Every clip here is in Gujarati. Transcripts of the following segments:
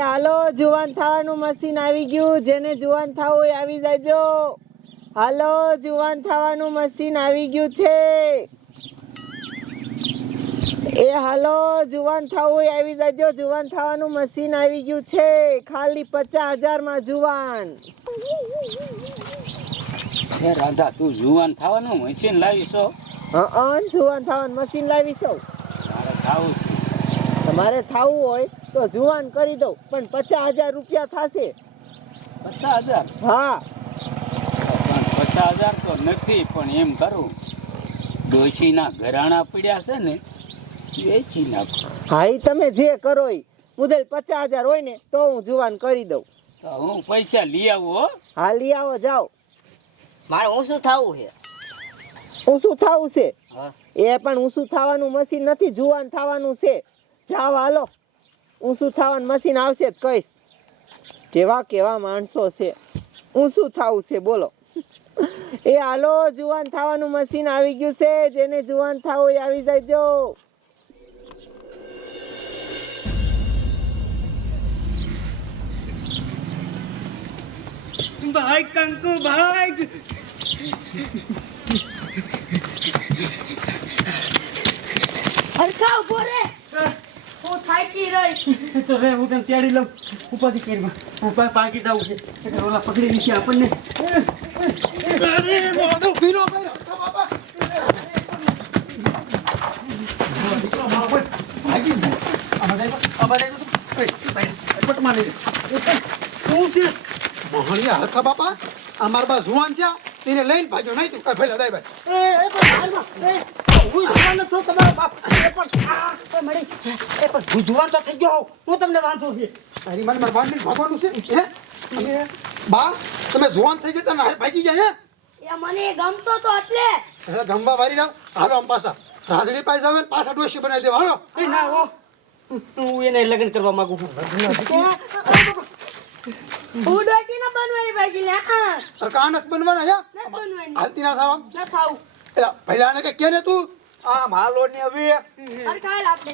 હાલો જુવાન થવાનું મશીન આવી ગયું, જેને જુવાન થવું હોય આવી જાજો. હાલો જુવાન થવાનું મશીન આવી ગયું છે. હાલો જુવાન થવું હોય આવી જાજો, જુવાન થવાનું મશીન આવી ગયું છે. ખાલી 50,000 માં જુવાન. હે રાધા, તું જુવાન થવાનું મશીન લાવીશો? જુવાન થવાનું મશીન લાવીશો. મારે ખાવું છે. તમારે થવું હોય તો જુવાન કરી દઉં, પણ 50,000 રૂપિયા થશે. 50,000? હા. પણ 50,000 તો નથી, પણ એમ કરું, ડોશીના ઘરાણા પડ્યા છે ને, વેચી નાખો. હા, એ તમે જે કરો એ મુદલ 50,000 હોય ને તો હું જુવાન કરી દઉં. તો હું પૈસા લઈ આવું હો. હા, લઈ આવો, જાઓ. મારે ઊંચું થવું છે. ઊંચું થવું છે? હા. એ પણ ઊંચું થવાનું મશીન નથી, જુવાન થવાનું છે. જાઓ હાલો, ઊંચું થવાનું મશીન આવશે જ કહીશ. કેવા કેવા માણસો છે. ઊંચું થવું છે બોલો. હાલો જુવાન થવાનું મશીન આવી ગયું છે, જેને જુવાન થવું એ આવી જાયજો. ભાઈ કંકુ ભાઈ, હરખા ઉભો રે. હું થાકી રહી. તો રે હું તને તેડી લઉં. ઉપાધિ કરી ઉપર પાકી જવું છે એટલે ઓલા પકડી નીચે આપણને. હરખા બાપા અમાર બા જુવાન છે, તેને લઈને ભાગ્યો નહીં તું કઈ ફેલા દાય હું જુવાન તો થઈ ગયો, હું તમને વાંધો છે. તારી મને મારા બાંધીને ભાગવાનું છે હે? બા તમે જુવાન થઈ જતા ને ભાગી જાય એ મને ગમતો તો એટલે. હે ગમવા વારી લાવ. હાલો આમ પાછા રાધડી પાસે જાવ ને પાછા ડોશી બનાવી દેવા. હાલો એ ના હો, હું એને લગ્ન કરવા માંગુ છું. હું ડોશી ના બનવાની ભાગી લે. કાનક બનવાના હે ન બનવાની. હાલતી ના થાવ. ન ખાવું. એલા પહેલા ને કે ને તું આ માલો ને હવે હરખા આપણે.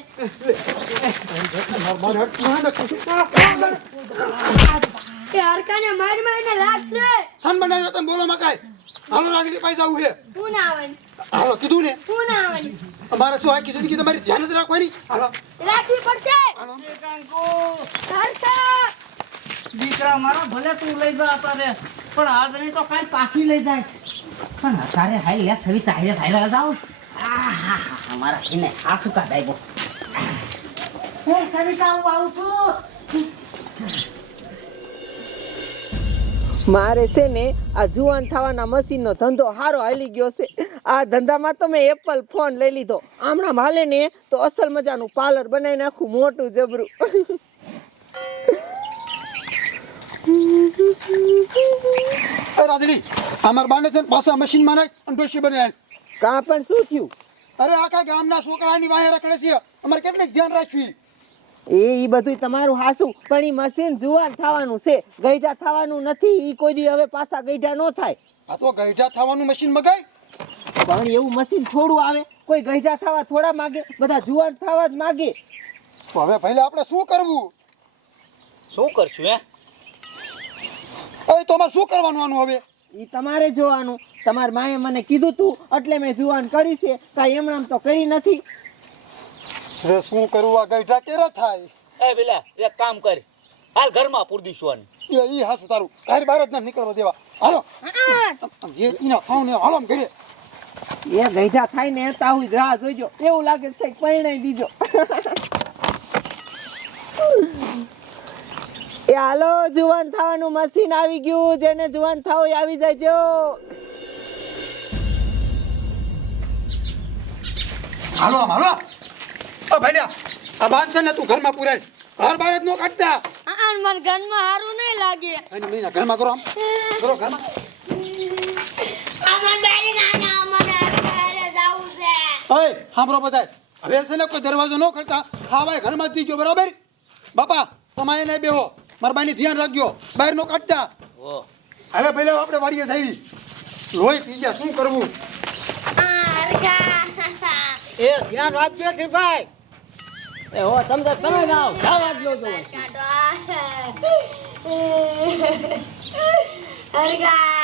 એ હરખાને મારીને લાગશે. સન બનાવ્યો તમે બોલો માં કાઈ. હાલો રાધડી પાસે જવું છે. હું ના આવવાની. હાલો કીધું ને હું ના આવવાની. અમારે શું આખી જિંદગી તમારી ધ્યાન જ રાખવાની. હાલો રાખવી પડશે. હરખા. દીકરા મારા ભલે તું લઈ જા અત્યારે, પણ આજની તો કાલ પાછી લઈ જાય. પણ અત્યારે હાઈ લે સવિતા હાઈ હાઈ જાવ. મારા એને આ શું કા દાઈબો. હે સવિતા હું આવું છું. મારે છે ને આ જુવાન થવાના મશીનનો ધંધો હારો હાલી ગયો છે. આ ધંધામાં તો મેં એપલ ફોન લઈ લીધો. હમણાં હાલે ને તો અસલ મજાનું પાર્લર બનાવી નાખું, મોટું જબરું. રાધડી અમાર બાને છે ને પાછા મશીનમાં નાખ અને ડોશી બનાવી. કાં પણ શું થયું? અરે આખા ગામના છોકરાની વાહે રખડે છે. અમારે કેટલીક ધ્યાન રાખવી. એ બધું તમારું હાસું, પણ એ મશીન જુવાન થવાનું છે, ગઈઢા થવાનું નથી. એ કોઈ દી હવે પાછા ગઈઢા ન થાય. આ તો ગઈઢા થવાનું મશીન મગાય. પણ એવું મશીન થોડું આવે. કોઈ ગઈઢા થવા થોડા માગે, બધા જુવાન થવા જ માગે. તો હવે પહેલા આપણે શું કરવું? શું કરશું હે? એ તો અમારે શું કરવાનું આનું હવે? એ તમારે જોવાનું. તમારી માએ મને કીધું તું એટલે મેં જુવાન કરી છે, કાંઈ એમણામ તો કરી નથી. હવે શું કરવું? આ ગઈઢા કેરા થાય? એ બેલા, એક કામ કર, હાલ ઘરમાં પૂર દીશું. ઈ હાસું તારું ઘર બહાર જ ના નીકળવા દેવા. હાલો એ ઈના ખાવ ને હાલો આમ ઘરે. એ ગઈઢા થાય ને તાહું જ રાહ જોઈજો. એવું લાગે છે કે પરણાઈ દીજો. હાલો જુવાન થવાનું મશીન આવી ગયું, જેને જુવાન થવું એ આવી જાયજો. હાલો આમ હાલો. ઓ ભાઈલા આ બાંધ છે ને તું ઘરમાં પુરાય. ઘર બહાર જ નો કાઢતા. મને ઘરમાં સારું નહીં લાગે. અને મહિના ઘરમાં કરો આમ કરો ઘરમાં. અમાર બેરી નાના અમારે ઘરે જાવું છે. ઓય સાંભળો બધાય, હવે છે ને કોઈ દરવાજો ન ખોલતા, ખાવાય ઘરમાં જ દીજો બરાબર. બાપા તમારે નહીં બેહો, મારા બાની ધ્યાન રાખજો, બહાર નો કાઢતા. હવે પહેલા આપણે વાડીએ જઈ લોહી પી ગયા. શું કરવું? હરખા. એ ધ્યાન રાખજો કે ભાઈ. એ હો તમે જાઓ જવા જ નો કાઢો હરગા